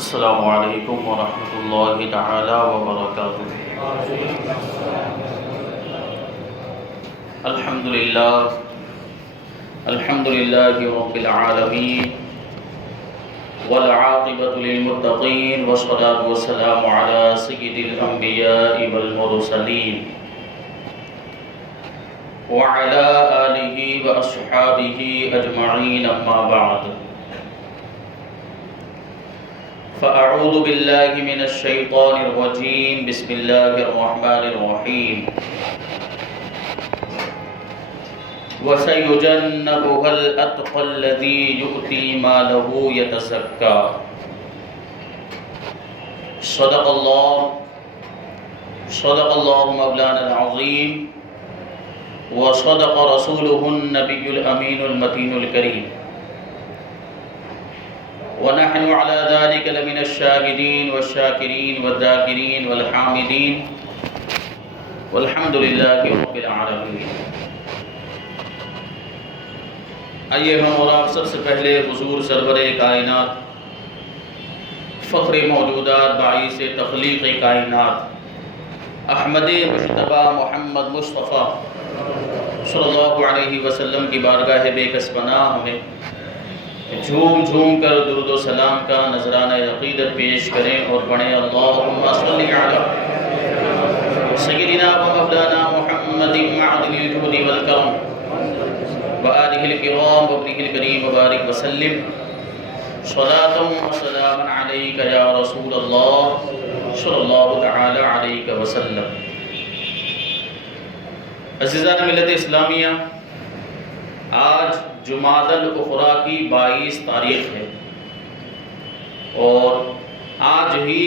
السلام علیکم ورحمۃ اللہ تعالی وبرکاتہ۔ الحمد للہ رب العالمین والعاقبۃ للمتقین والصلاۃ والسلام علی سید الانبیاء والمرسلین وعلی آلہ واصحابہ اجمعین، اما بعد فأعوذ باللہ من الشیطان الرجیم، بسم اللہ الرحمن الرحیم۔ وَسَيُجَنَّبُهَا الْأَتْقَى الَّذِي يُؤْتِي مَالَهُ يَتَزَكَّىٰ۔ صدق اللہ مولانا العظیم، وصدق رسولہ النبی الامین المتین الکریم، ونحن على ذلك لمن الشاهدين والشاكرين والذاكرين والحامدين والحمد لله رب العالمين۔ آئیے ہم اور آپ سب سے پہلے حضور سرور کائنات، فخر موجودات، باعث تخلیق کائنات، احمد مجتبی محمد مصطفیٰ صلی اللہ علیہ وسلم کی بارگاہ بے کس پناہ میں جھوم جھوم کر درود و سلام کا نذرانہ عقیدت پیش کریں اور پڑھیں اللہم صلی علی سیدنا و مولانا محمد معدن الجود والکرم وآلہ الکرام وابنہ الکریم وبارک وسلم صلاۃ و سلام علیک یا رسول اللہ صلی اللہ تعالی علیہ وسلم۔ عزیزان ملت اسلامیہ، آج جمادی الاخری کی 22 تاریخ ہے اور آج ہی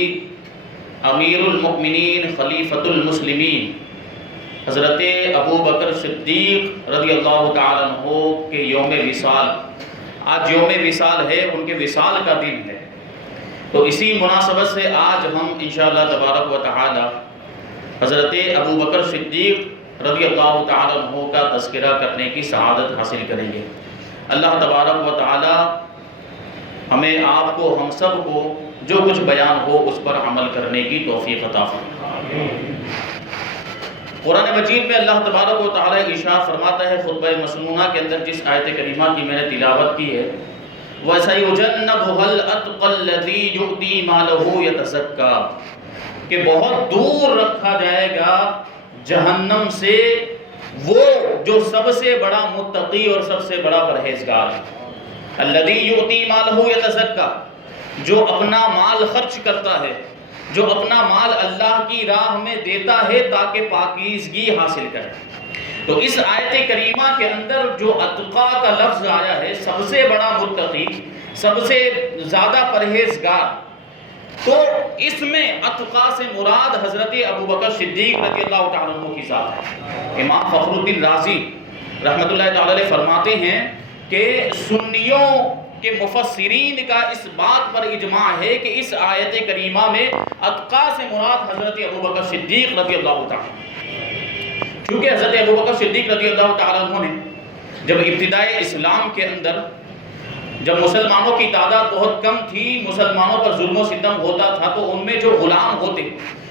امیر المؤمنین خلیفۃ المسلمین حضرت ابو بکر صدیق رضی اللہ تعالیٰ عنہ کے یوم وصال، آج یوم وصال ہے، ان کے وصال کا دن ہے۔ تو اسی مناسبت سے آج ہم انشاءاللہ تبارک و تعالی حضرت ابو بکر صدیق رضی اللہ تعالیٰ عنہ کا تذکرہ کرنے کی سعادت حاصل کریں گے۔ اللہ تبارک و تعالی ہمیں، آپ کو، ہم سب کو جو کچھ بیان ہو اس پر عمل کرنے کی توفیق عطا فرمائے۔ قرآن مجید میں اللہ تبارک و تعالی ارشاد فرماتا ہے خطبہ مسنونہ کے اندر، جس آیت کریمہ کی میں نے تلاوت کی ہے، وَسَيُجَنَّبُهَا الْأَتْقَى الَّذِي يُؤْتِي مَالَهُ يَتَزَكَّىٰ، کہ بہت دور رکھا جائے گا جہنم سے وہ جو سب سے بڑا متقی اور سب سے بڑا پرہیزگار ہے۔ الذی یؤتی مالہ یتزکیٰ، جو اپنا مال خرچ کرتا ہے، جو اپنا مال اللہ کی راہ میں دیتا ہے تاکہ پاکیزگی حاصل کرے۔ تو اس آیت کریمہ کے اندر جو اتقیٰ کا لفظ آیا ہے، سب سے بڑا متقی، سب سے زیادہ پرہیزگار، تو اس میں اتقیٰ سے مراد حضرت ابو بکر صدیق رضی اللہ تعالیٰ عنہ کی ذات ہے۔ امام فخر الدین رازی رحمۃ اللہ تعالیٰ علیہ فرماتے ہیں کہ سنیوں کے مفسرین کا اس بات پر اجماع ہے کہ اس آیت کریمہ میں اتقیٰ سے مراد حضرت ابو بکر صدیق رضی اللہ تعالیٰ، کیونکہ حضرت ابو بکر صدیق رضی اللہ تعالیٰ عنہ نے جب ابتدائے اسلام کے اندر، جب مسلمانوں کی تعداد بہت کم تھی، مسلمانوں پر ظلم و ستم ہوتا تھا، تو ان میں جو غلام ہوتے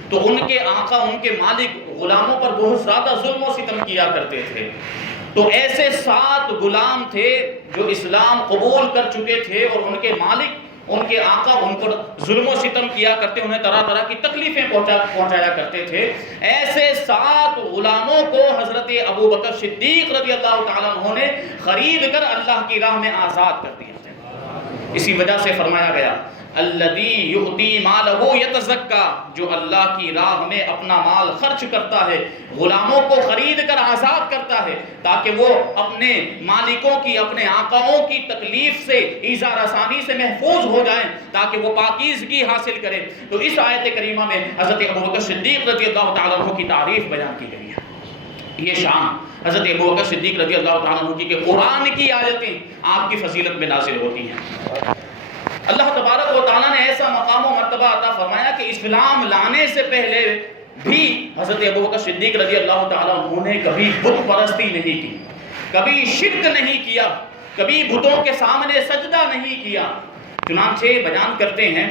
تو ان کے آقا، ان کے مالک غلاموں پر بہت زیادہ ظلم و ستم کیا کرتے تھے۔ تو ایسے 7 غلام تھے جو اسلام قبول کر چکے تھے اور ان کے مالک، ان کے آقا ان پر ظلم و ستم کیا کرتے، انہیں طرح طرح کی تکلیفیں پہنچایا کرتے تھے۔ ایسے 7 غلاموں کو حضرت ابو بکر صدیق رضی اللہ تعالیٰ عنہ نے خرید کر اللہ کی راہ میں آزاد کر دیا۔ اسی وجہ سے فرمایا گیا الذی یؤتی مالہ یتزکیٰ، جو اللہ کی راہ میں اپنا مال خرچ کرتا ہے، غلاموں کو خرید کر آزاد کرتا ہے تاکہ وہ اپنے مالکوں کی، اپنے آقاؤں کی تکلیف سے، ایذا رسانی سے محفوظ ہو جائیں، تاکہ وہ پاکیزگی حاصل کریں۔ تو اس آیت کریمہ میں حضرت ابو بکر صدیق رضی اللہ تعالیٰ عنہ کی تعریف بیان کی گئی ہے۔ یہ شان حضرت ابو بکر صدیق رضی اللہ تعالیٰ عنہ کی کہ قرآن کی آیتیں آپ کی فضیلت میں نازل ہوتی ہیں۔ اللہ تبارک و تعالیٰ نے ایسا مقام و مرتبہ عطا فرمایا کہ اسلام لانے سے پہلے بھی حضرت ابو بکر صدیق رضی اللہ تعالیٰ عنہ نے کبھی بت پرستی نہیں کی، کبھی شرک نہیں کیا، کبھی بتوں کے سامنے سجدہ نہیں کیا۔ چنانچہ بیان کرتے ہیں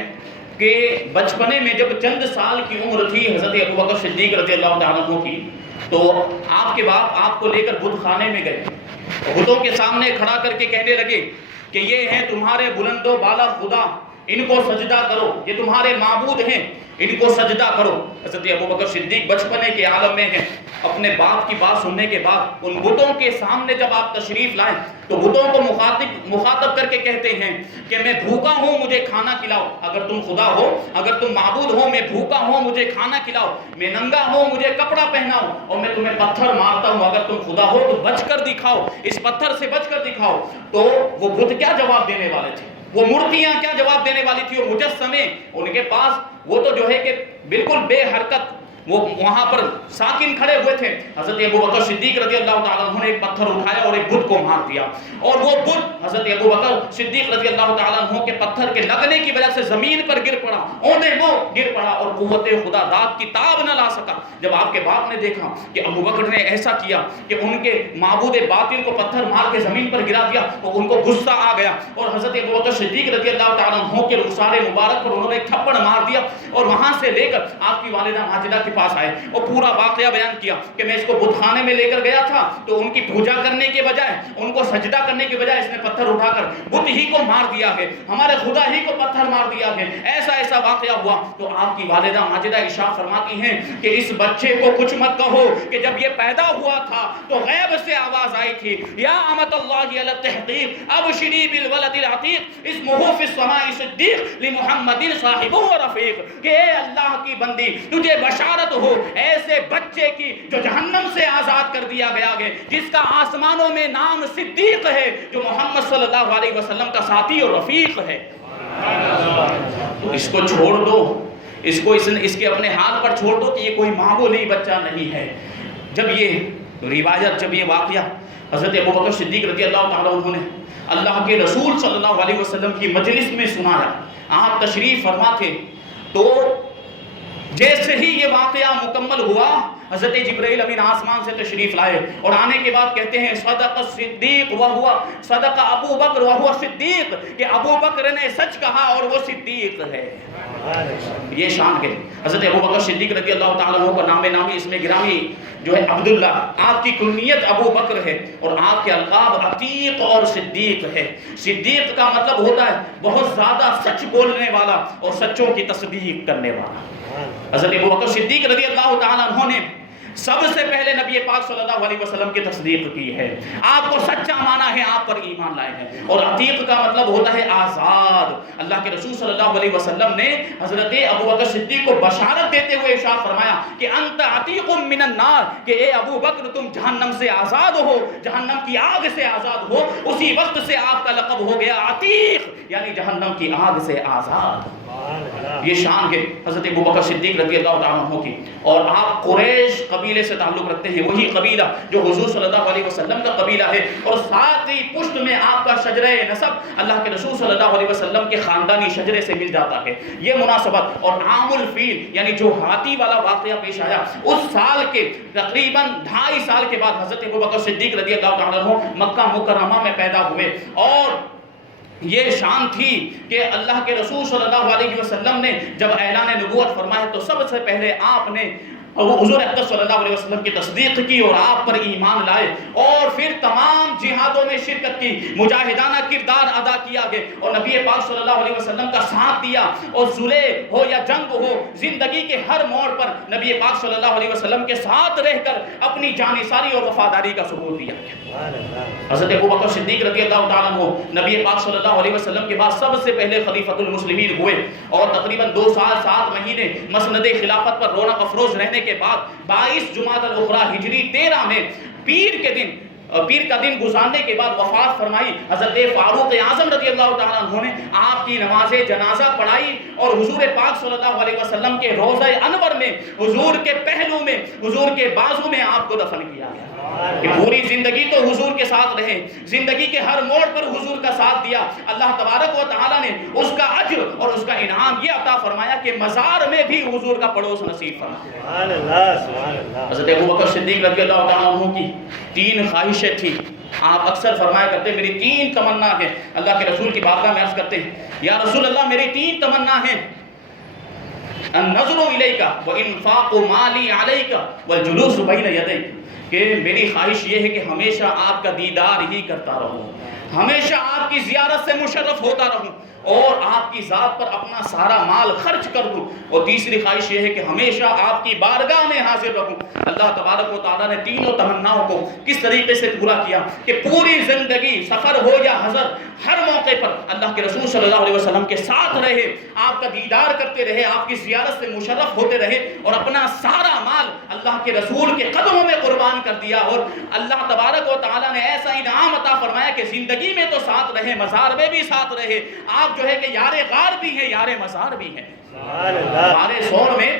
کہ بچپنے میں جب چند سال کی عمر تھی حضرت ابوبکر صدیق رضی اللہ تعالیٰ عنہ کی، تو آپ کے باپ آپ کو لے کر بت خانے میں گئے، بتوں کے سامنے کھڑا کر کے کہنے لگے کہ یہ ہیں تمہارے بلند و بالا خدا، ان کو سجدہ کرو، یہ تمہارے معبود ہیں، ان کو سجدہ کرو۔ حضرت ابوبکر صدیق بچپنے کے عالم میں ہیں، اپنے باپ کی بات سننے کے بعد ان بتوں کے سامنے جب آپ تشریف لائیں تو بتوں کو مخاطب کر کے کہتے ہیں کہ میں بھوکا ہوں، مجھے کھانا کھلاؤ، اگر تم خدا ہو، اگر تم معبود ہو، میں بھوکا ہوں، مجھے کھانا کھلاؤ، میں ننگا ہوں، مجھے کپڑا پہناؤ، اور میں تمہیں پتھر مارتا ہوں، اگر تم خدا ہو تو بچ کر دکھاؤ، اس پتھر سے بچ کر دکھاؤ۔ تو وہ بت کیا جواب دینے والے تھے، وہ مورتیاں کیا جواب دینے والی تھی، وہ مجسمے ان کے پاس، وہ تو جو ہے کہ بالکل بے حرکت وہ وہاں پر ساکن کھڑے ہوئے تھے۔ حضرت ابوبکر صدیق رضی اللہ تعالیٰ عنہ نے ایک پتھر اٹھایا اور ایک بت کو مار دیا، اور وہ بت حضرت ابوبکر صدیق رضی اللہ تعالیٰ عنہ کے پتھر کے لگنے کی وجہ سے زمین پر گر پڑا، اوندے وہ گر پڑا اور قوت خدا داد کی تاب نہ لا سکا۔ جب آپ کے باپ نے دیکھا کہ ابوبکر نے ایسا کیا کہ ان کے معبود باطل کو پتھر مار کے زمین پر گرا دیا، تو ان کو غصہ آ گیا، اور حضرت ابوبکر صدیق رضی اللہ تعالیٰ عنہ کے رخسار مبارک پر انہوں نے ایک تھپڑ مار دیا، اور وہاں سے لے کر آپ کی والدہ ماجدہ کے پاس آئے اور پورا واقعہ بیان کیا کہ میں اس کو بت خانے میں لے کر گیا تھا، تو ان کی پوجا کرنے کے بجائے، ان کو سجدہ کرنے کے بجائے اس نے پتھر اٹھا کر بت ہی کو مار دیا ہے، ہمارے خدا ہی کو پتھر مار دیا ہے، ایسا ایسا واقعہ ہوا۔ تو آپ کی والدہ ماجدہ ارشاد فرماتی ہیں کہ اس بچے کو کچھ مت کہو کہ جب یہ پیدا ہوا تھا تو غیب سے آواز آئی تھی، یا امت اللہ علی التحقیق ابشری بالولد العتیق اسمہ فی السماء صدیق لمحمد صاحب و رفیق، کہ اے اللہ کی بندی تجھے بشارت ہو ایسے بچے کی جو جہنم سے آزاد کر دیا گیا ہے، جس کا آسمانوں میں نام صدیق ہے، جو محمد صلی اللہ علیہ وسلم کا ساتھی اور رفیق ہے۔ اس کو چھوڑ دو، اس کو اس کے اپنے ہاتھ پر چھوڑ دو کہ یہ کوئی معمولی بچہ نہیں ہے۔ جب یہ روایت، جب یہ واقعہ حضرت ابوبکر صدیق رضی اللہ تعالیٰ عنہ نے اللہ کے رسول صلی اللہ علیہ وسلم کی مجلس میں سنایا، آپ تشریف فرما تھے، تو جیسے ہی یہ واقعہ مکمل ہوا حضرت جبرائیل امین آسمان سے تشریف لائے، اور آنے کے بعد کہتے ہیں صدق الصدیق وہو صدق ابو بکر وہو صدیق، کہ ابو بکر نے سچ کہا اور وہ صدیق ہے۔ یہ شان ہے حضرت ابوبکر صدیق رضی اللہ تعالیٰ عنہ کا نام نامی اس میں گرامی جو ہے عبداللہ، آپ کی کنیت ابو بکر ہے، اور آپ کے القاب عتیق اور صدیق ہے۔ صدیق کا مطلب ہوتا ہے بہت زیادہ سچ بولنے والا اور سچوں کی تصدیق کرنے والا۔ حضرت ابوبکر صدیق رضی اللہ تعالیٰ عنہ نے سب سے پہلے نبی پاک صلی اللہ علیہ وسلم کی تصدیق کی ہے، آپ کو سچا مانا ہے، آپ پر ایمان لائے ہیں۔ اور عتیق کا مطلب ہوتا ہے آزاد۔ اللہ کے رسول صلی اللہ علیہ وسلم نے حضرت ابوبکر صدیق کو بشارت دیتے ہوئے ارشاد فرمایا کہ انت عتیق من النار، کہ اے ابو بکر تم جہنم سے آزاد ہو، جہنم کی آگ سے آزاد ہو۔ اسی وقت سے آپ کا لقب ہو گیا عتیق، یعنی جہنم کی آگ سے آزاد۔ یہ شان ہے حضرت ابوبکر صدیق رضی اللہ تعالیٰ عنہ کی، اور آپ قریش قبیلے سے تعلق رکھتے ہیں، وہی قبیلہ جو حضور صلی اللہ علیہ وسلم کا قبیلہ ہے، اور ساتھ ہی پشت میں آپ کا شجرہ نسب اللہ کے رسول صلی اللہ علیہ وسلم کے خاندانی شجرے سے مل جاتا ہے۔ یہ مناسبت، اور عام الفیل یعنی جو ہاتھی والا واقعہ پیش آیا اس سال کے تقریباً 2.5 سال کے بعد حضرت ابوبکر صدیق رضی اللہ تعالیٰ عنہ مکہ مکرمہ میں پیدا ہوئے، اور یہ شان تھی کہ اللہ کے رسول صلی اللہ علیہ وسلم نے جب اعلان نبوت فرمایا تو سب سے پہلے آپ نے حضور اکرم صلی اللہ علیہ وسلم کی تصدیق کی اور آپ پر ایمان لائے، اور پھر تمام جہادوں میں شرکت کی، مجاہدانہ کردار ادا کیا گیا، اور نبی پاک صلی اللہ علیہ وسلم کا ساتھ دیا، اور صلح ہو یا جنگ ہو، زندگی کے ہر موڑ پر نبی پاک صلی اللہ علیہ وسلم کے ساتھ رہ کر اپنی جانثاری اور وفاداری کا ثبوت دیا۔ حضرت ابوبکر صدیق رضی اللہ تعالیٰ عنہ نبی پاک صلی اللہ علیہ وسلم کے بعد سب سے پہلے خلیفۃ المسلمین ہوئے، اور تقریباً 2 سال 7 مہینے مسند خلافت پر رونق افروز رہنے کے بعد 22 جمادی الاخری ہجری 13 میں پیر کا دن گزارنے کے بعد وفات فرمائی۔ حضرت فاروق اعظم رضی اللہ تعالیٰ عنہ نے آپ کی نماز جنازہ پڑھائی، اور حضور پاک صلی اللہ علیہ وسلم کے روضہ انور میں، حضور کے پہلو میں، حضور کے بازو میں آپ کو دفن کیا گیا، کہ پوری زندگی تو حضور کے ساتھ رہے، زندگی کے ہر موڑ پر حضور کا ساتھ دیا۔ اللہ تبارک و تعالیٰ نے اس کا اجر اور اس کا انعام یہ عطا فرمایا کہ مزار میں بھی حضور کا پڑوس نصیب فرمایا۔ حضرت ابوبکر صدیق رضی اللہ تعالیٰ عنہ کی 3 خواہشیں تھی، آپ اکثر فرمایا کرتے میری 3 تمنا ہے۔ اللہ کے رسول کی بارگاہ میں عرض کرتے ہیں یا رسول اللہ میری 3 تمنا ہیں، النظر الیک وانفاق مالی علیک والجلوس بین یدیک، کہ میری خواہش یہ ہے کہ ہمیشہ آپ کا دیدار ہی کرتا رہوں، ہمیشہ آپ کی زیارت سے مشرف ہوتا رہوں اور آپ کی ذات پر اپنا سارا مال خرچ کر دوں، اور تیسری خواہش یہ ہے کہ ہمیشہ آپ کی بارگاہ میں حاضر رہوں۔ اللہ تبارک و تعالیٰ نے تینوں تمناؤں کو کس طریقے سے پورا کیا کہ پوری زندگی سفر ہو یا حضر، ہر موقع پر اللہ کے رسول صلی اللہ علیہ وسلم کے ساتھ رہے، آپ کا دیدار کرتے رہے، آپ کی زیارت سے مشرف ہوتے رہے، اور اپنا سارا مال اللہ کے رسول کے قدموں میں قربان کر دیا۔ اور اللہ تبارک و تعالیٰ نے ایسا انعام عطا فرمایا کہ زندگی میں تو ساتھ رہے، مزار میں بھی ساتھ رہے، آپ جو ہے کہ یار غار بھی ہیں، یار مزار بھی ہیں۔ غار ثور میں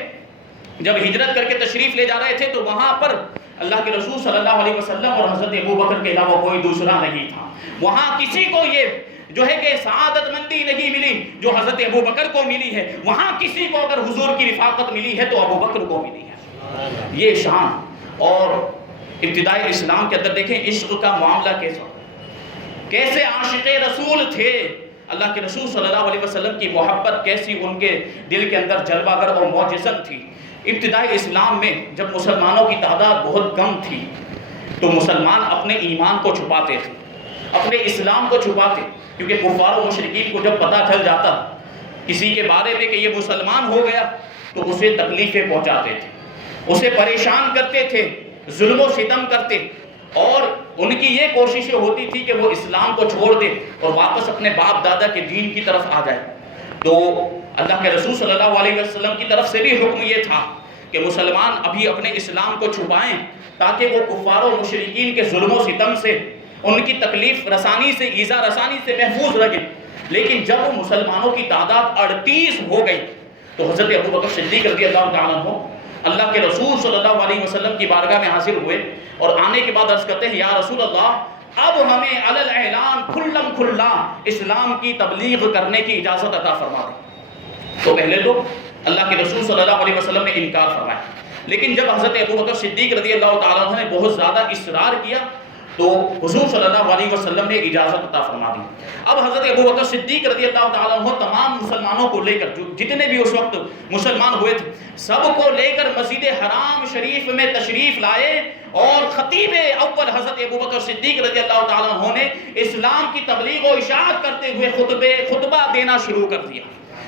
جب ہجرت کر کے تشریف لے جا رہے تھے تو وہاں پر اللہ کے رسول صلی اللہ علیہ وسلم اور حضرت ابوبکر کے علاوہ کوئی دوسرا نہیں تھا۔ وہاں کسی کو یہ جو ہے کہ سعادت مندی نہیں ملی جو حضرت ابوبکر کو ملی ہے، وہاں کسی کو اگر حضور کی رفاقت ملی ہے تو ابوبکر کو ملی ہے۔ یہ شان اور ابتدائی اسلام کے اندر دیکھیں عشق کا معاملہ کیسے عاشق رسول تھے، اللہ کے رسول صلی اللہ علیہ وسلم کی محبت کیسی ان کے دل کے اندر جلوہ گر اور معجزن تھی۔ ابتدائی اسلام میں جب مسلمانوں کی تعداد بہت کم تھی تو مسلمان اپنے ایمان کو چھپاتے تھے، اپنے اسلام کو چھپاتے، کیونکہ کفار و مشرکین کو جب پتہ چل جاتا کسی کے بارے میں کہ یہ مسلمان ہو گیا تو اسے تکلیفیں پہنچاتے تھے، اسے پریشان کرتے تھے، ظلم و ستم کرتے، اور ان کی یہ کوششیں ہوتی تھی کہ وہ اسلام کو چھوڑ دے اور واپس اپنے باپ دادا کے دین کی طرف آ جائے۔ تو اللہ کے رسول صلی اللہ علیہ وسلم کی طرف سے بھی حکم یہ تھا کہ مسلمان ابھی اپنے اسلام کو چھپائیں تاکہ وہ کفار و مشرکین کے ظلم و ستم سے، ان کی تکلیف رسانی سے، ایذا رسانی سے محفوظ رہیں۔ لیکن جب وہ مسلمانوں کی تعداد 38 ہو گئی تو حضرت ابوبکر صدیق رضی اللہ تعالیٰ عنہ اللہ کے رسول صلی اللہ علیہ وسلم کی بارگاہ میں حاضر ہوئے اور آنے کے بعد عرض کرتے ہیں یا رسول اللہ اب ہمیں علی الاعلان کھلم کھلا اسلام کی تبلیغ کرنے کی اجازت عطا فرما دیں۔ تو پہلے تو اللہ کے رسول صلی اللہ علیہ وسلم نے انکار فرمایا، لیکن جب حضرت ابوبکر صدیق رضی اللہ تعالیٰ عنہ نے بہت زیادہ اصرار کیا تو حضور صلی اللہ علیہ وسلم نے اجازت عطا فرما دی۔ اب حضرت ابوبکر صدیق رضی اللہ تعالیٰ عنہ تمام مسلمانوں کو لے کر، جتنے بھی اس وقت مسلمان ہوئے تھے، سب کو لے کر مسجد حرام شریف میں تشریف لائے، اور خطیب اول حضرت ابوبکر صدیق رضی اللہ تعالیٰ عنہ نے اسلام کی تبلیغ و اشاعت کرتے ہوئے خطبہ دینا شروع کر دیا۔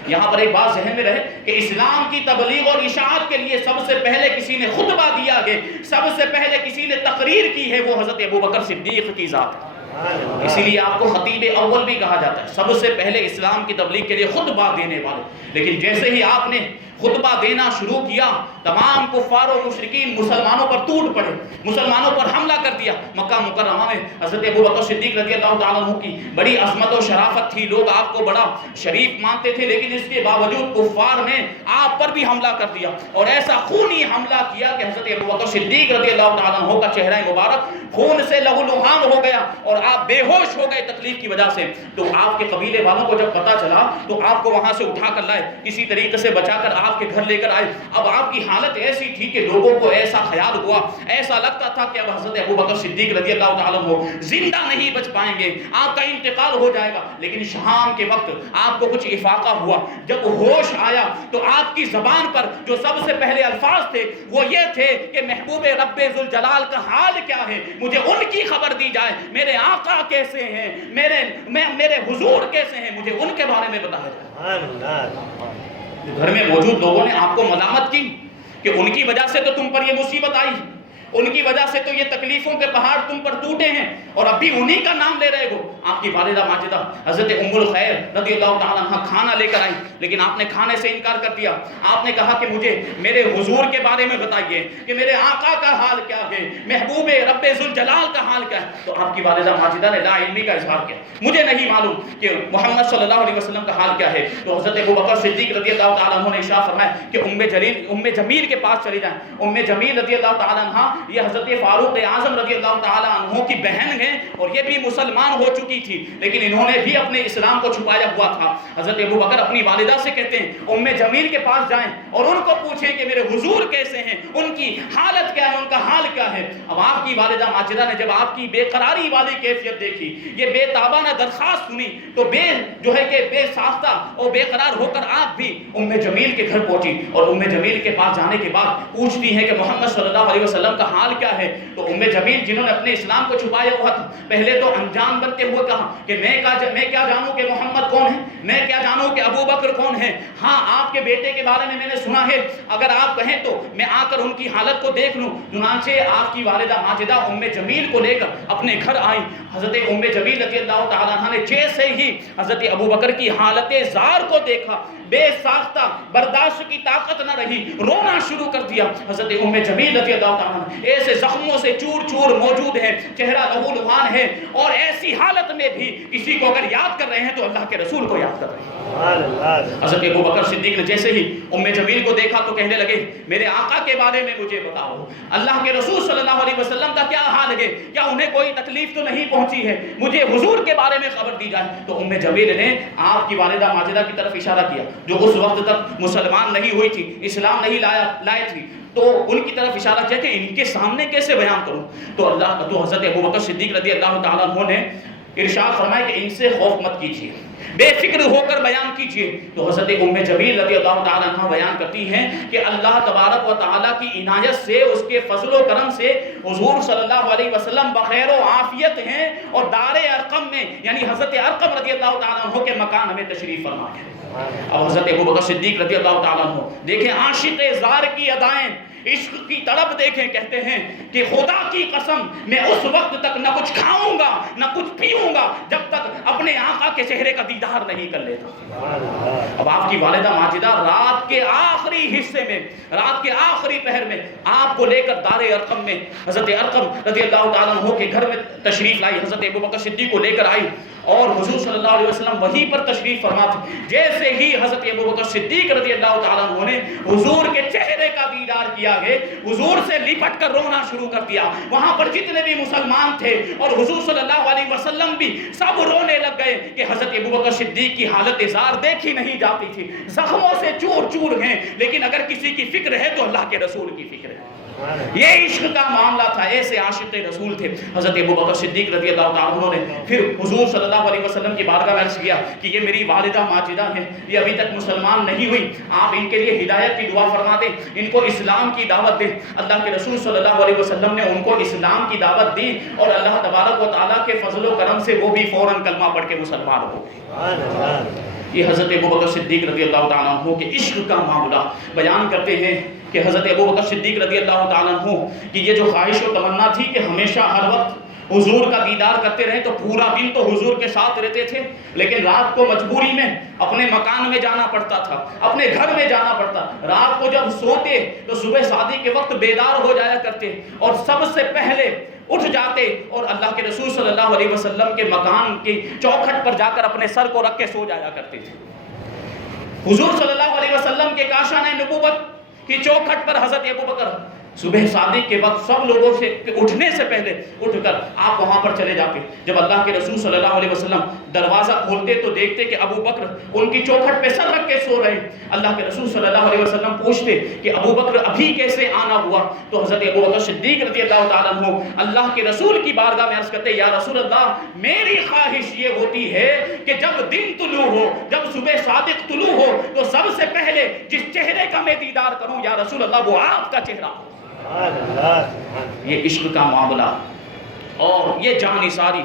یہاں پر ایک بات ذہن میں رہے کہ اسلام کی تبلیغ اور اشاعت کے لیے سب سے پہلے کسی نے خطبہ دیا ہے، سب سے پہلے کسی نے تقریر کی ہے، وہ حضرت ابوبکر صدیق کی ذات ہے۔ اسی لیے آپ کو خطیب اول بھی کہا جاتا ہے، سب سے پہلے اسلام کی تبلیغ کے لیے خطبہ دینے والے۔ لیکن جیسے ہی آپ نے خطبہ دینا شروع کیا تمام کفار و مشرکین مسلمانوں پر ٹوٹ پڑے، مسلمانوں پر حملہ کر دیا۔ مکہ مکرمہ میں حضرت ابوبکر صدیق رضی اللہ تعالیٰ عنہ کی بڑی عظمت و شرافت تھی، لوگ آپ کو بڑا شریف مانتے تھے، لیکن اس کے باوجود کفار نے آپ پر بھی حملہ کر دیا اور ایسا خونی حملہ کیا کہ حضرت ابوبکر صدیق رضی اللہ تعالیٰ عنہ کا چہرہ مبارک خون سے لہولہان ہو گیا اور آپ بے ہوش ہو گئے تکلیف کی وجہ سے۔ تو آپ کے قبیلے والوں کو جب پتہ چلا تو آپ کو وہاں سے اٹھا کر لائے، کسی طریقے سے بچا کر آپ کے گھر لے کر آئے۔ اب آپ کی حالت ایسی تھی کہ لوگوں کو ایسا خیال ہوا، ایسا لگتا تھا کہ اب حضرت ابوبکر صدیق رضی اللہ تعالیٰ عنہ زندہ نہیں بچ پائیں گے، آپ کا انتقال ہو جائے گا۔ لیکن شام کے وقت آپ کو کچھ افاقہ ہوا، جب ہوش آیا تو آپ کی زبان پر جو سب سے پہلے الفاظ تھے وہ یہ تھے کہ محبوب رب ذوالجلال کا حال کیا ہے، مجھے ان کی خبر دی جائے، میرے آقا کیسے ہیں، میرے حضور کیسے ہیں، مجھے ان کے بارے میں بتایا جائے۔ گھر میں موجود لوگوں نے آپ کو ملامت کی کہ ان کی وجہ سے تو تم پر یہ مصیبت آئی، ان کی وجہ سے تو یہ تکلیفوں کے پہاڑ تم پر ٹوٹے ہیں، اور اب بھی انہی کا نام لے رہے ہو۔ آپ کی والدہ ماجدہ حضرت ام الخیر رضی اللہ تعالیٰ عنہ کھانا لے کر آئی، لیکن آپ نے کھانے سے انکار کر دیا۔ آپ نے کہا کہ مجھے میرے حضور کے بارے میں بتائیے کہ میرے آقا کا حال کیا ہے، محبوب رب ذوالجلال کا حال کیا ہے۔ تو آپ کی والدہ ماجدہ نے لا علمی کا اظہار کیا، مجھے نہیں معلوم کہ محمد صلی اللہ علیہ وسلم کا حال کیا ہے۔ تو حضرت ابوبکر صدیق رضی اللہ تعالیٰ عنہ نے ارشاد فرمایا کہ ام جمیل کے پاس چلی جائیں۔ ام جمیل رضی اللہ تعالیٰ عنہ یہ حضرت فاروق اعظم رضی اللہ تعالی عنہ کی بہن ہیں اور یہ بھی مسلمان ہو چکی تھی، لیکن انہوں نے بھی اپنے اسلام کو چھپایا ہوا تھا۔ حضرت ابو بکر اپنی والدہ سے کہتے ہیں ام جمیل کے پاس جائیں اور ان کو پوچھیں کہ میرے حضور کیسے ہیں، ان کی حالت کیا ہے، ان کا حال کیا ہے۔ اب آپ کی والدہ ماجدہ نے جب آپ کی بے قراری والی کیفیت دیکھی، یہ بے تابانہ درخواست سنی، تو بے ساختہ اور بے قرار ہو کر آپ بھی ام جمیل کے گھر پہنچی اور ام جمیل کے پاس جانے کے بعد پوچھتی ہیں کہ محمد صلی اللہ علیہ وسلم کا حال کیا ہے۔ تو ام جمیل جنہوں نے اپنے اسلام کو چھپایا ہوا تھا، پہلے تو انجان بنتے ہوئے کہا کہ میں کیا جانوں کہ محمد کون ہے، میں کیا جانوں کہ ابو بکر کون ہے، ہاں آپ کے بیٹے کے بارے میں نے سنا ہے، اگر آپ کہیں تو میں آ کر ان کی حالت کو دیکھ لوں۔ چنانچہ آپ کی والدہ ماجدہ ام جمیل کو لے کر اپنے گھر آئیں۔ حضرت ام جمیل رضی اللہ تعالیٰ عنہ نے جیسے ہی حضرت ابو بکر کی حالت زار کو دیکھا، بے ساختہ، برداشت کی طاقت نہ رہی، رونا شروع کر دیا۔ حضرت ام جمیل رضی اللہ تعالیٰ عنہ ایسے زخموں سے چور چور موجود ہیں، چہرہ لہو لہان ہے، اور ایسی حالت میں بھی کسی کو اگر یاد کر رہے ہیں تو اللہ کے رسول کو یاد کر رہے ہیں۔ حضرت ابو بکر صدیق نے جیسے ہی ام جمیل کو دیکھا تو کہنے لگے میرے آقا کے بارے میں مجھے بتاؤ، اللہ کے رسول صلی اللہ علیہ وسلم کا کیا حال ہے، کیا انہیں کوئی تکلیف تو نہیں پہنچی ہے، مجھے حضور کے بارے میں خبر دی جائے۔ تو ام جمیل نے آپ کی والدہ ماجدہ کی طرف اشارہ کیا جو اس وقت تک مسلمان نہیں ہوئی تھی، اسلام نہیں لائے تھی، تو ان کی طرف اشارہ کیا کہ ان کے سامنے کیسے بیان کروں۔ تو حضرت ابو بکر صدیق رضی اللہ تعالیٰ عنہ نے ارشاد فرمایا کہ ان سے خوف مت کیجیے، بے فکر ہو کر بیان کیجیے۔ تو حضرت ام جمیل رضی اللہ تعالیٰ عنہ بیان کرتی ہیں کہ اللہ تبارک و تعالیٰ کی عنایت سے، اس کے فضل و کرم سے حضور صلی اللہ علیہ وسلم بخیر و عافیت ہیں اور دار ارقم میں، یعنی حضرت ارقم رضی اللہ تعالیٰ عنہ کے مکان میں تشریف فرما ہے۔ اب حضرت ابو بکر صدیق رضی اللہ تعالیٰ عنہ دیکھیں عاشق زار کی ادائیں، عشق کی طلب دیکھیں، کہتے ہیں کہ خدا کی قسم میں اس وقت تک نہ کچھ کھاؤں گا نہ کچھ پیوں گا جب تک اپنے آقا کے چہرے کا دیدار نہیں کر لیتا۔ اب آپ کی والدہ ماجدہ رات کے آخری حصے میں، رات کے آخری پہر میں آپ کو لے کر دار ارقم میں حضرت ارقم رضی اللہ تعالیٰ عنہ کے گھر میں تشریف لائی، حضرت ابو بکر صدیق کو لے کر آئی اور حضور صلی اللہ علیہ وسلم وہیں پر تشریف فرما تھے۔ جیسے ہی حضرت ابو بکر صدیق رضی اللہ تعالیٰ عنہ نے حضور کے چہرے کا دیدار کیا ہے، حضور سے لپٹ کر رونا شروع کر دیا۔ وہاں پر جتنے بھی مسلمان تھے اور حضور صلی اللہ علیہ وسلم بھی سب رونے لگ گئے کہ حضرت ابو بکر صدیق کی حالت زار دیکھی نہیں جاتی تھی، زخموں سے چور چور ہیں، لیکن اگر کسی کی فکر ہے تو اللہ کے رسول کی فکر ہے۔ یہ عشق کا معاملہ تھا، ایسے عاشق رسول تھے حضرت ابو بکر صدیق رضی اللہ تعالیٰ عنہ نے۔ پھر حضور صلی اللہ علیہ وسلم کی بارگاہ میں عرض کیا کہ یہ میری والدہ ماجدہ ہیں، یہ ابھی تک مسلمان نہیں ہوئی، آپ ان کے لیے ہدایت کی دعا فرما دیں، ان کو اسلام کی دعوت دیں۔ اللہ کے رسول صلی اللہ علیہ وسلم نے ان کو اسلام کی دعوت دی اور اللہ تبارک و تعالیٰ کے فضل و کرم سے وہ بھی فوراً کلمہ پڑھ کے مسلمان ہو گئے۔ یہ حضرت ابو بکر صدیق رضی اللہ تعالیٰ عنہ کے عشق کا معاملہ بیان کرتے ہیں کہ حضرت ابو بکر صدیق رضی اللہ تعالیٰ عنہ کی یہ جو خواہش و تمنا تھی کہ ہمیشہ ہر وقت حضور کا دیدار کرتے رہیں، تو پورا دن تو حضور کے ساتھ رہتے تھے، لیکن رات کو مجبوری میں اپنے مکان میں جانا پڑتا تھا، اپنے گھر میں جانا پڑتا۔ رات کو جب سوتے تو صبح شادی کے وقت بیدار ہو جایا کرتے اور سب سے پہلے اٹھ جاتے اور اللہ کے رسول صلی اللہ علیہ وسلم کے مکان کی چوکھٹ پر جا کر اپنے سر کو رکھ کے سو جایا کرتے تھے۔ حضور صلی اللہ علیہ وسلم کے کاشانِ نبوت کی چوکھٹ پر حضرت ابو بکر صبح صادق کے وقت سب لوگوں سے اٹھنے سے پہلے اٹھ کر آپ وہاں پر چلے جاتے۔ جب اللہ کے رسول صلی اللہ علیہ وسلم دروازہ کھولتے تو دیکھتے کہ ابو بکر ان کی چوکھٹ پہ سر رکھ کے سو رہے۔ اللہ کے رسول صلی اللہ علیہ وسلم پوچھتے کہ ابو بکر ابھی کیسے آنا ہوا؟ تو حضرت ابو بکر صدیق رضی اللہ تعالیٰ عنہ اللہ کے رسول کی بارگاہ میں عرض کرتے یا رسول اللہ، میری خواہش یہ ہوتی ہے کہ جب دن طلوع ہو، جب صبح صادق طلوع ہو، تو سب سے پہلے جس چہرے کا میں دیدار کروں یا رسول اللہ وہ آپ کا چہرہ ہو۔ یہ عشق کا معاملہ اور یہ جان نثاری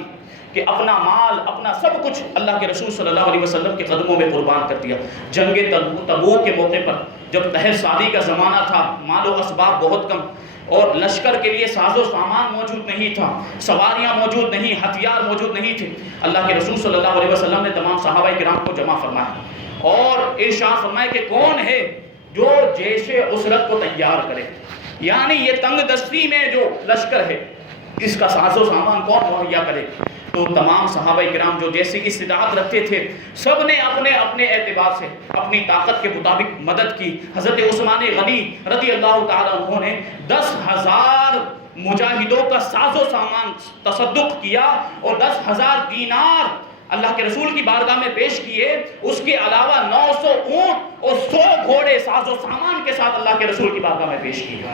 کہ اپنا مال اپنا سب کچھ اللہ کے رسول صلی اللہ علیہ وسلم کے قدموں میں قربان کر دیا۔ جنگ تبوک کے موقع پر جب تحر سادی کا زمانہ تھا، مال و اسباب بہت کم اور لشکر کے لیے ساز و سامان موجود نہیں تھا، سواریاں موجود نہیں، ہتھیار موجود نہیں تھے، اللہ کے رسول صلی اللہ علیہ وسلم نے تمام صحابہ کرام کو جمع فرمایا اور ارشاد فرمایا کہ کون ہے جو جیش عسرت کو تیار کرے، یعنی یہ تنگ دستی میں جو لشکر ہے اس کا ساز و سامان کون مہیا کرے؟ تو تمام صحابہ کرام جو جیسی استطاعت رکھتے تھے سب نے اپنے اپنے اعتبار سے اپنی طاقت کے مطابق مدد کی۔ حضرت عثمان غنی رضی اللہ تعالیٰ عنہ نے 10,000 مجاہدوں کا ساز و سامان تصدق کیا اور 10,000 دینار اللہ کے رسول کی بارگاہ میں پیش کیے. اس کے علاوہ 900 اونٹ اور 100 گھوڑے ساز و سامان کے ساتھ اللہ کے رسول کی بارگاہ میں پیش کیے.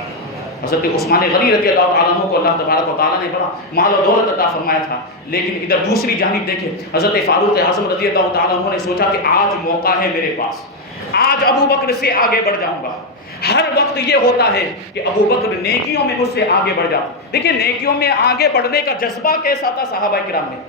حضرت عثمان غنی رضی اللہ تعالیٰ عنہ کو اللہ تبارک و تعالیٰ نے بڑا مال و دولت عطا فرمایا تھا، لیکن ادھر دوسری جانب دیکھیں حضرت فاروق اعظم رضی اللہ تعالیٰ عنہ نے سوچا کہ آج موقع ہے میرے پاس، آج ابو بکر سے آگے بڑھ جاؤں گا. ہر وقت یہ ہوتا ہے کہ ابو بکر نیکیوں میں مجھ سے آگے بڑھ جاتا. دیکھیں نیکیوں میں آگے بڑھنے کا جذبہ کیسا تھا صحابہ کرام میں،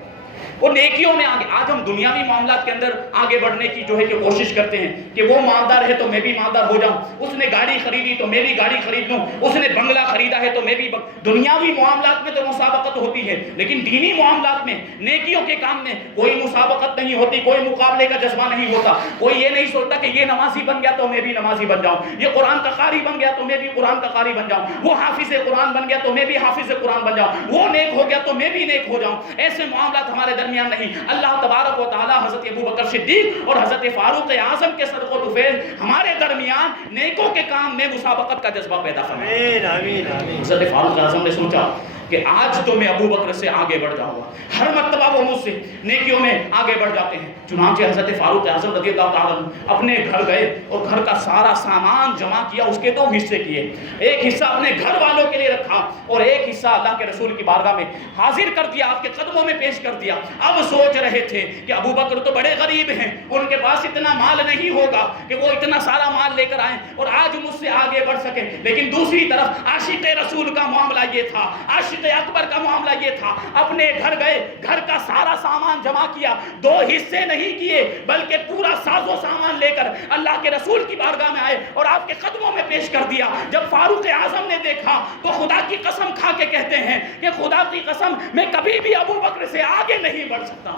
وہ نیکیوں میں آگے. آج ہم دنیاوی معاملات کے اندر آگے بڑھنے کی جو ہے کہ کوشش کرتے ہیں کہ وہ مالدار ہے تو میں بھی مالدار ہو جاؤں، اس نے گاڑی خریدی تو میں بھی گاڑی خرید لوں، اس نے بنگلہ خریدا ہے تو میں بھی دنیاوی معاملات میں تو مسابقت ہوتی ہے، لیکن دینی معاملات میں نیکیوں کے کام میں کوئی مسابقت نہیں ہوتی، کوئی مقابلے کا جذبہ نہیں ہوتا. کوئی یہ نہیں سوچتا کہ یہ نمازی بن گیا تو میں بھی نمازی بن جاؤں، یہ قرآن کا قاری بن گیا تو میں بھی قرآن کا قاری بن جاؤں، وہ حافظ قرآن بن گیا تو میں بھی حافظ قرآن بن جاؤں، وہ نیک ہو گیا تو میں بھی نیک ہو جاؤں. ایسے معاملات ہمارے درمیان نہیں. اللہ تبارک و تعالی حضرت ابو بکر صدیق اور حضرت فاروق اعظم کے صدقہ و طفیل ہمارے درمیان نیکوں کے کام میں مسابقت کا جذبہ پیدا فرمائے. حضرت فاروق اعظم نے سوچا کہ آج تو میں ابو بکر سے آگے بڑھ جاؤں گا. ہر مرتبہ وہ مجھ سے نیکیوں میں آگے بڑھ جاتے ہیں. چنانچہ حضرت فاروق اعظم رضی اللہ تعالیٰ عنہ اپنے گھر گئے اور گھر کا سارا سامان جمع کیا. اس کے 2 حصے کیے، ایک حصہ اپنے گھر والوں کے لیے رکھا اور ایک حصہ اللہ کے رسول کی بارگاہ میں حاضر کر دیا، آپ کے قدموں میں پیش کر دیا. اب سوچ رہے تھے کہ ابو بکر تو بڑے غریب ہیں، ان کے پاس اتنا مال نہیں ہوگا کہ وہ اتنا سارا مال لے کر آئیں اور آج مجھ سے آگے بڑھ سکیں. لیکن دوسری طرف عاشق رسول کا معاملہ یہ تھا، عاشق اکبر کا معاملہ یہ تھا. اپنے گھر گئے، گھر کا سارا سامان جمع کیا، 2 حصے نہیں کیے بلکہ پورا ساز و سامان لے کر اللہ کے رسول کی بارگاہ میں آئے اور آپ کے قدموں میں پیش کر دیا. جب فاروق اعظم نے دیکھا تو خدا کی قسم کھا کے کہتے ہیں کہ خدا کی قسم میں کبھی بھی ابو بکر سے آگے نہیں بڑھ سکتا.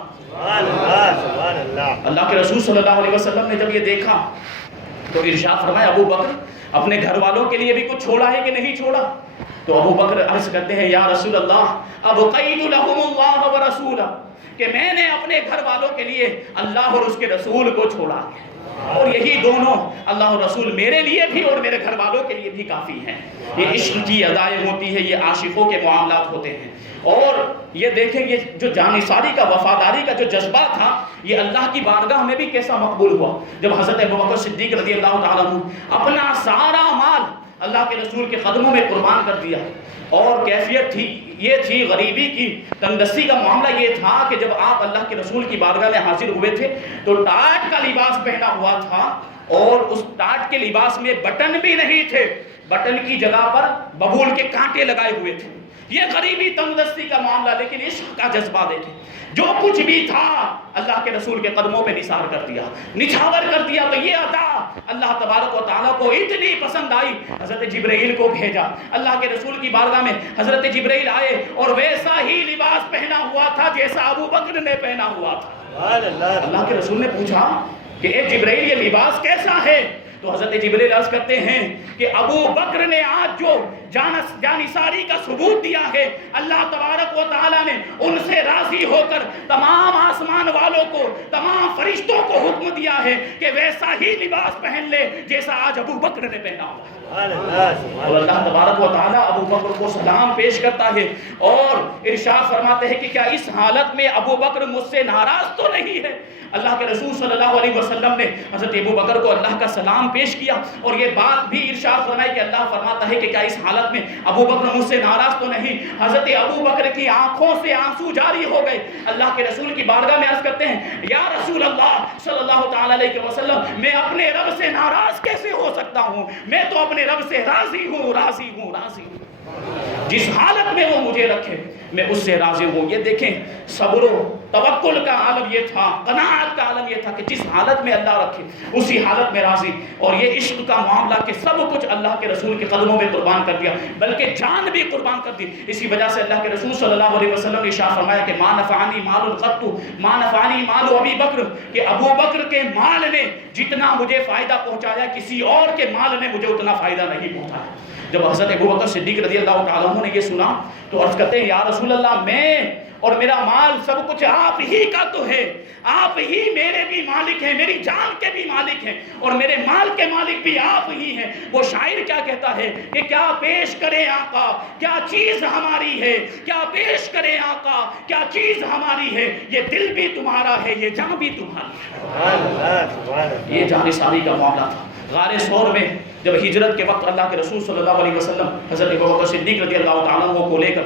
اللہ کے رسول صلی اللہ علیہ وسلم نے جب یہ دیکھا تو ارشاد فرمایا ابو بکر اپنے گھر والوں کے لیے بھی کچھ چھوڑا ہے کہ نہیں چھوڑا؟ تو ابو بکر عرض کرتے ہیں یا رسول اللہ ابقیت لهم اللہ ورسولہ، کہ میں نے اپنے گھر والوں کے لیے اللہ اور اس کے رسول کو چھوڑا ہے، اور یہی دونوں اللہ اور رسول میرے لیے بھی اور میرے گھر والوں کے لیے بھی کافی ہیں. یہ عشق کی ادائیں ہوتی ہے، یہ عاشقوں کے معاملات ہوتے ہیں. اور یہ دیکھیں یہ جو جانثاری کا، وفاداری کا جو جذبہ تھا یہ اللہ کی بارگاہ میں بھی کیسا مقبول ہوا. جب حضرت ابوبکر صدیق رضی اللہ تعالیٰ عنہ اپنا سارا مال اللہ کے رسول کے قدموں میں قربان کر دیا، اور کیفیت تھی یہ تھی غریبی کی، تنگدستی کا معاملہ یہ تھا کہ جب آپ اللہ کے رسول کی بارگاہ میں حاضر ہوئے تھے تو ٹاٹ کا لباس پہنا ہوا تھا اور اس ٹاٹ کے لباس میں بٹن بھی نہیں تھے، بٹن کی جگہ پر ببول کے کانٹے لگائے ہوئے تھے. یہ غریبی تنگدستی کا معاملہ، لیکن عشق کا جذبہ دیکھیں، جو کچھ بھی تھا اللہ کے رسول کے قدموں پہ نثار کر دیا، نچھاور کر دیا. تو یہ عطا اللہ تبارک و تعالیٰ کو اتنی پسند آئی، حضرت جبرائیل کو بھیجا. اللہ کے رسول کی بارگاہ میں حضرت جبرائیل آئے اور ویسا ہی لباس پہنا ہوا تھا جیسا ابو بکر نے پہنا ہوا تھا. اللہ کے رسول نے پوچھا کہ اے جبرائیل یہ لباس کیسا ہے؟ تو حضرت جبرائیل عرض کرتے ہیں کہ ابو بکر نے آج جو جانثاری کا ثبوت دیا ہے، اللہ تبارک و تعالیٰ نے ان سے راضی ہو کر تمام آسمان والوں کو، تمام فرشتوں کو حکم دیا ہے کہ ویسا ہی لباس پہن لے جیسا آج ابو بکر نے پہنا ہوا. اور اللہ تبارک و تعالیٰ ابو بکر کو سلام پیش کرتا ہے اور ارشاد فرماتے ہیں کہ کیا اس حالت میں ابو بکر مجھ سے ناراض تو نہیں ہے؟ اللہ کے رسول صلی اللہ علیہ وسلم نے حضرت ابو بکر کو اللہ کا سلام پیش کیا اور یہ بات بھی ارشاد فرمائی کہ اللہ فرماتا ہے کہ کیا اس حالت میں ابو بکر مجھ سے ناراض تو نہیں؟ حضرت ابو بکر کی آنکھوں سے آنسو جاری ہو گئے. اللہ کے رسول کی بارگاہ میں عرض کرتے ہیں یا رسول اللہ صلی اللہ تعالی علیہ وسلم میں اپنے رب سے ناراض کیسے ہو سکتا ہوں؟ میں تو اپنے رب سے راضی ہوں، راضی ہوں، راضی ہوں. جس حالت میں وہ مجھے رکھے میں اس سے راضی ہوں. یہ دیکھیں صبر و توکل کا عالم یہ تھا، قناعت کا عالم یہ تھا کہ جس حالت میں اللہ رکھے اسی حالت میں راضی. اور یہ عشق کا معاملہ کہ سب کچھ اللہ کے رسول کے قدموں میں قربان کر دیا، بلکہ جان بھی قربان کر دی. اسی وجہ سے اللہ کے رسول صلی اللہ علیہ وسلم نے ارشاد فرمایا کہ ما نفعنی مال قط ما نفعنی مال ابی بکر، کہ ابو بکر کے مال نے جتنا مجھے فائدہ پہنچایا کسی اور کے مال نے مجھے اتنا فائدہ نہیں پہنچایا. جب حضرت ابو بکر صدیق رضی اللہ تعالیٰ عنہ نے یہ سنا تو عرض کرتے ہیں یا رسول اللہ میں اور میرا مال سب کچھ آپ ہی کا تو ہے، آپ ہی میرے بھی مالک ہیں، میری جان کے بھی مالک ہیں اور میرے مال کے مالک بھی آپ ہی ہیں۔ وہ شاعر کیا کہتا ہے کہ کیا پیش کریں آقا کیا چیز ہماری ہے، کیا پیش کریں آقا کیا چیز ہماری ہے، یہ دل بھی تمہارا ہے یہ جان بھی تمہاری ہے۔ یہ جان ساری کا معاملہ تھا۔ غار ثور میں جب ہجرت کے وقت اللہ کے رسول صلی اللہ علیہ وسلم حضرت ابوبکر صدیق رضی اللہ تعالیٰ عنہ کو لے کر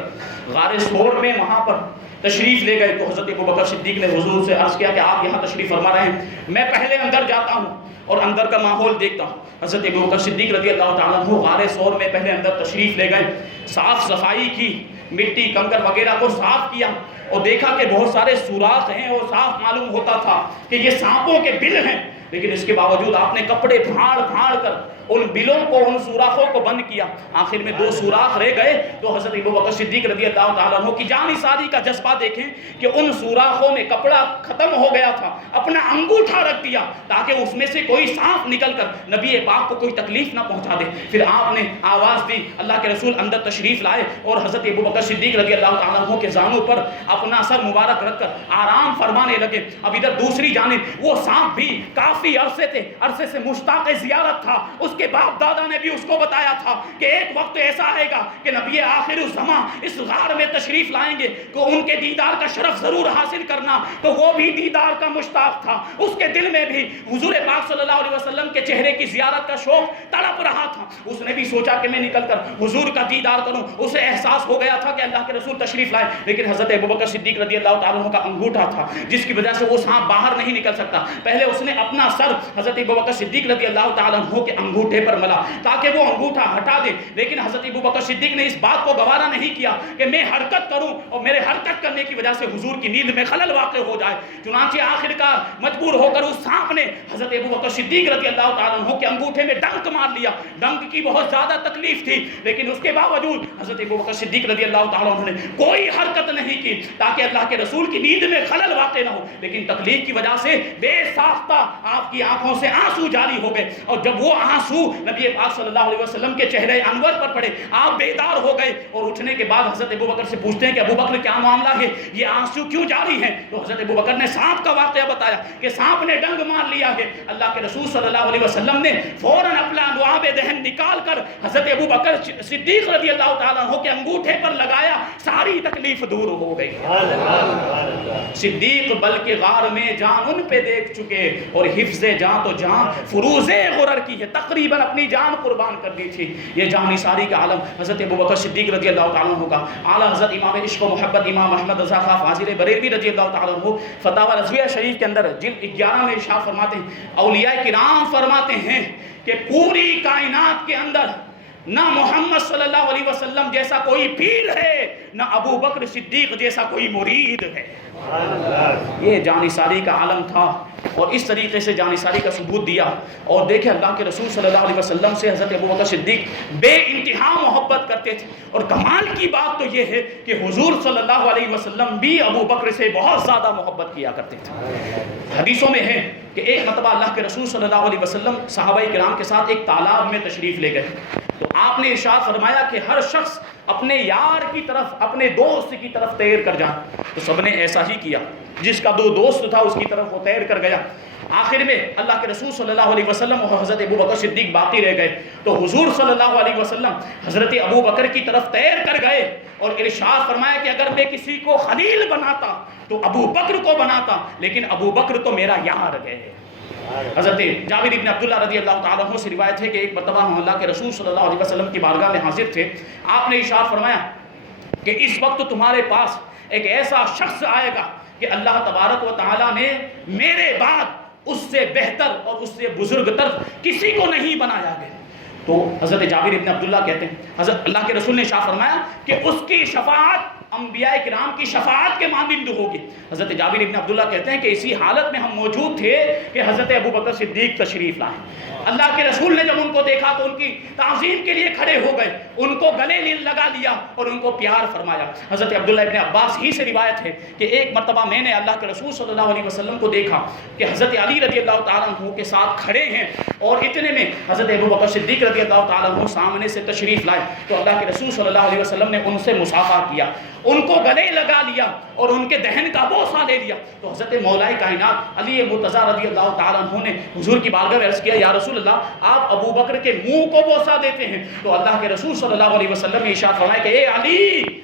غار ثور میں وہاں پر تشریف لے گئے تو حضرت ابوبکر صدیق نے حضور سے عرض کیا کہ آپ یہاں تشریف فرما رہے ہیں، میں پہلے اندر جاتا ہوں اور اندر کا ماحول دیکھتا ہوں۔ حضرت ابوبکر صدیق رضی اللہ تعالیٰ عنہ غار ثور میں پہلے اندر تشریف لے گئے، صاف صفائی کی، مٹی کنکر وغیرہ کو صاف کیا اور دیکھا کہ بہت سارے سوراخ ہیں اور صاف معلوم ہوتا تھا کہ یہ سانپوں کے بل ہیں، لیکن اس کے باوجود آپ نے کپڑے پھاڑ پھاڑ کر ان بلوں کو ان سوراخوں کو بند کیا۔ آخر میں 2 سوراخ رہ گئے تو حضرت ابوبکر صدیق رضی اللہ تعالیٰ عنہ کی جان نثاری کا جذبہ دیکھیں کہ ان سوراخوں میں کپڑا ختم ہو گیا تھا، اپنا انگوٹھا رکھ دیا تاکہ اس میں سے کوئی سانپ نکل کر نبی پاک کو کوئی تکلیف نہ پہنچا دے۔ پھر آپ نے آواز دی، اللہ کے رسول اندر تشریف لائے اور حضرت ابوبکر صدیق رضی اللہ تعالیٰ عنہ کے زانوں پر اپنا سر مبارک رکھ کر آرام فرمانے لگے۔ اب ادھر دوسری جانب وہ سانپ بھی کافی عرصے سے مشتاق زیارت تھا، اس کے باپ دادا نے بھی اس کو بتایا تھا کہ ایک وقت ایسا آئے گا کہ نبی آخر الزمان اس غار میں تشریف لائیں گے کہ ان کے دیدار کا شرف ضرور حاصل کرنا۔ تو وہ بھی دیدار کا مشتاق تھا، اس کے دل میں بھی حضور پاک صلی اللہ علیہ وسلم کے چہرے کی زیارت کا شوق تڑپ رہا تھا۔ اس نے بھی سوچا کہ میں نکل کر حضور کا دیدار کروں۔ اسے احساس ہو گیا تھا کہ اللہ کے رسول تشریف لائے، لیکن حضرت ابوبکر صدیق رضی اللہ تعالیٰ عنہ کا انگوٹھا تھا جس کی وجہ سے وہ سانپ باہر نہیں نکل سکتا۔ پہلے اس نے اپنا سر حضرت ابوبکر صدیق رضی اللہ تعالیٰ عنہ کے انگوٹھے پر ملا تاکہ وہ انگوٹھا ہٹا دے، لیکن حضرت ابوبکر صدیق نے اس بات کو گوارا نہیں کیا کہ میں حرکت کروں اور میرے حرکت کرنے کی وجہ سے حضور کی نیند میں خلل واقع ہو جائے۔ چنانچہ آخرکار مجبور ہو کر اس سانپ نے حضرت ابوبکر صدیق رضی اللہ تعالیٰ عنہ کے انگوٹھے میں ڈنک مار لیا۔ ڈنک کی بہت زیادہ تکلیف تھی، لیکن اس کے باوجود حضرت ابوبکر صدیق رضی اللہ تعالیٰ عنہ نے کوئی حرکت نہیں کی تاکہ اللہ کے رسول کی نیند میں خلل واقع نہ ہو، لیکن تکلیف کی وجہ سے بے ساختہ آپ کی آنکھوں سے آنسو جاری ہو گئے اور جب وہ آنسو نبی پاک صلی اللہ علیہ وسلم کے چہرے انور پر پڑے آپ بیدار ہو گئے اور اٹھنے کے بعد حضرت ابوبکر سے پوچھتے ہیں کہ ابوبکر کیا معاملہ ہے، یہ آنسو کیوں جاری ہیں؟ تو حضرت ابوبکر نے سانپ کا واقعہ بتایا کہ سانپ نے ڈنگ مار لیا ہے۔ اللہ کے رسول صلی اللہ علیہ وسلم نے فوراً اپنا لعاب دہن نکال کر حضرت ابوبکر صدیق رضی اللہ تعالیٰ عنہ کے انگوٹھے پر لگایا، ساری تکلیف دور ہو گئی۔ صدیق بلکہ غار میں جان ان پہ دیکھ چکے اور حفظ جان تو جان فروز غرر کی ہے، تقریباً اپنی جان قربان کر دی تھی۔ یہ جان نثاری کا عالم حضرت ابوبکر صدیق رضی اللہ تعالیٰ عنہ کا اعلیٰ حضرت امام عشق و محبت امام احمد رضا خان فاضل بریلوی رضی اللہ تعالیٰ عنہ فتاوی رضویہ شریف کے اندر جلد 11 میں ارشاد فرماتے ہیں، اولیاء کرام فرماتے ہیں کہ پوری کائنات کے اندر نہ محمد صلی اللہ علیہ وسلم جیسا کوئی پیر ہے، نہ ابو بکر صدیق جیسا کوئی مرید ہے۔ یہ جانثاری کا عالم تھا اور اس طریقے سے جانثاری کا ثبوت دیا۔ اور دیکھیں اللہ کے رسول صلی اللہ علیہ وسلم سے حضرت ابوبکر صدیق بے انتہا محبت کرتے تھے، اور کمال کی بات تو یہ ہے کہ حضور صلی اللہ علیہ وسلم بھی ابو بکر سے بہت زیادہ محبت کیا کرتے تھے۔ حدیثوں میں ہے کہ ایک مرتبہ اللہ کے رسول صلی اللہ علیہ وسلم صحابہ کرام کے ساتھ ایک تالاب میں تشریف لے گئے تو آپ نے ارشاد فرمایا کہ ہر شخص اپنے یار کی طرف اپنے دوست کی طرف تیر کر جائے، تو سب نے ایسا ہی کیا۔ جس کا دو دوست تھا اس کی طرف وہ تیر کر گیا۔ آخر میں اللہ کے رسول صلی اللہ علیہ وسلم اور حضرت ابوبکر صدیق باقی رہ گئے تو حضور صلی اللہ علیہ وسلم حضرت ابوبکر کی طرف تیر کر گئے اور ارشاد فرمایا کہ اگر میں کسی کو خلیل بناتا تو ابو بکر کو بناتا، لیکن ابو بکر تو میرا یار گئے۔ حضرت جابر بن عبداللہ رضی اللہ تعالیٰ عنہ سے روایت ہے کہ ایک مرتبہ ہم اللہ کے رسول صلی اللہ علیہ وسلم کی بارگاہ میں حاضر تھے۔ آپ نے ارشاد فرمایا کہ اس وقت تمہارے پاس ایک ایسا شخص آئے گا کہ اللہ تبارک و تعالیٰ نے میرے بعد اس سے بہتر اور اس سے بزرگ تر کسی کو نہیں بنایا گیا۔ تو حضرت جابر بن عبداللہ کہتے ہیں حضرت اللہ کے رسول نے ارشاد فرمایا کہ اس کی شفاعت انبیاء کرام کی شفاعت کے مانند ہوگی۔ حضرت جابر ابن عبداللہ کہتے ہیں کہ اسی حالت میں ہم موجود تھے کہ حضرت ابو بکر صدیق تشریف لائے۔ اللہ کے رسول نے جب ان کو دیکھا تو ان کی تعظیم کے لیے کھڑے ہو گئے، ان کو گلے لگا لیا اور ان کو پیار فرمایا۔ حضرت عبداللہ ابن عباس ہی سے روایت ہے کہ ایک مرتبہ میں نے اللہ کے رسول صلی اللہ علیہ وسلم کو دیکھا کہ حضرت علی رضی اللہ تعالیٰ عنہ کے ساتھ کھڑے ہیں، اور اتنے میں حضرت ابو بکر صدیق رضی اللہ تعالیٰ عنہ سامنے سے تشریف لائے تو اللہ کے رسول صلی اللہ علیہ وسلم نے ان سے مصافحہ کیا، ان کو گلے لگا لیا اور ان کے دہن کا بوسہ لے لیا۔ تو حضرت مولا کائنات علی مرتضیٰ رضی اللہ تعالیٰ عنہ نے حضور کی بارگاہ میں عرض کیا، یا رسول اللہ آپ ابو بکر کے منہ کو بوسہ دیتے ہیں؟ تو اللہ کے رسول صلی اللہ علیہ وسلم نے ارشاد فرمایا کہ اے علی،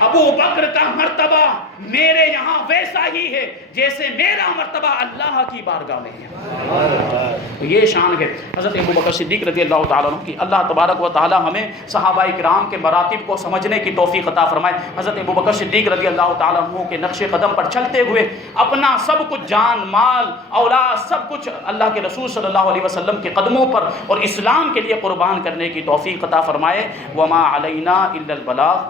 ابو بکر کا مرتبہ میرے یہاں ویسا ہی ہے جیسے میرا مرتبہ اللہ کی بارگاہ میں ہے۔ تو یہ شان ہے حضرت ابو بکر صدیق رضی اللہ تعالیٰ عنہ کی۔ اللہ تبارک و تعالیٰ ہمیں صحابہ کرام کے مراتب کو سمجھنے کی توفیق عطا فرمائے۔ حضرت ابو بکر صدیق رضی اللہ تعالیٰ عنہ کے نقش قدم پر چلتے ہوئے اپنا سب کچھ، جان مال اولاد سب کچھ اللہ کے رسول صلی اللہ علیہ وسلم کے قدموں پر اور اسلام کے لیے قربان کرنے کی توفیق عطا فرمائے۔ وما علینا الا البلاغ۔